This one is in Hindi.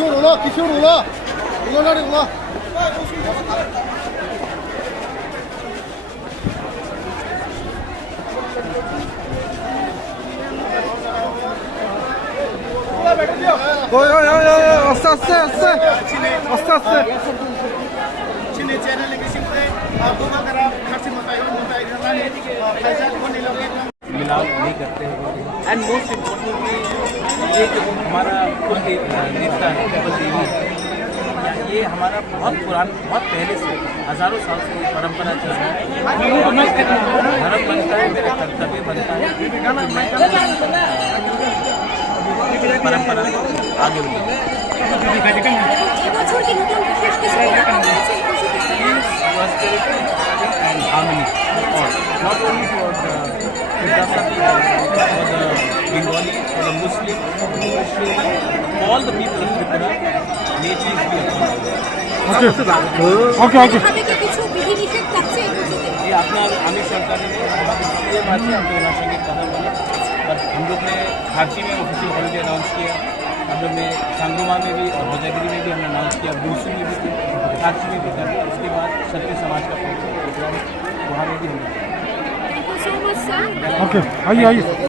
올라 나리 올라. 야야야야 아스테 Chile channel के सिंपले आपको अगर आप खर्च मिलाव नहीं करते हैं एंड मोस्ट इम्पोर्टेंटली ये जो हमारा नेता है ये हमारा बहुत पहले से हजारों साल से परंपरा चल रहा है। धर्म बनता है, मेरा कर्तव्य बनता है परंपरा आगे बढ़े। And harmony for not only for the Gujarati, for the Bengali, for the Muslim, Christian, all the people in Tripura, may peace be upon them. Okay. ये अपना आमिर सरकार ने हमारे सीएम আছে हम लोग संगे কথা বলা पर हम लोग ने खाची में ऑफिशियल हॉलिडे अनाउंस किया, हम लोग ने सांगोमा में भी और भोजागिरी में भी हमने अनाउंस किया, बूसू में भी खाची में भी करते। उसके बाद सत्य समाज का प्रोग्राम वहाँ में भी हमने Okay, आइए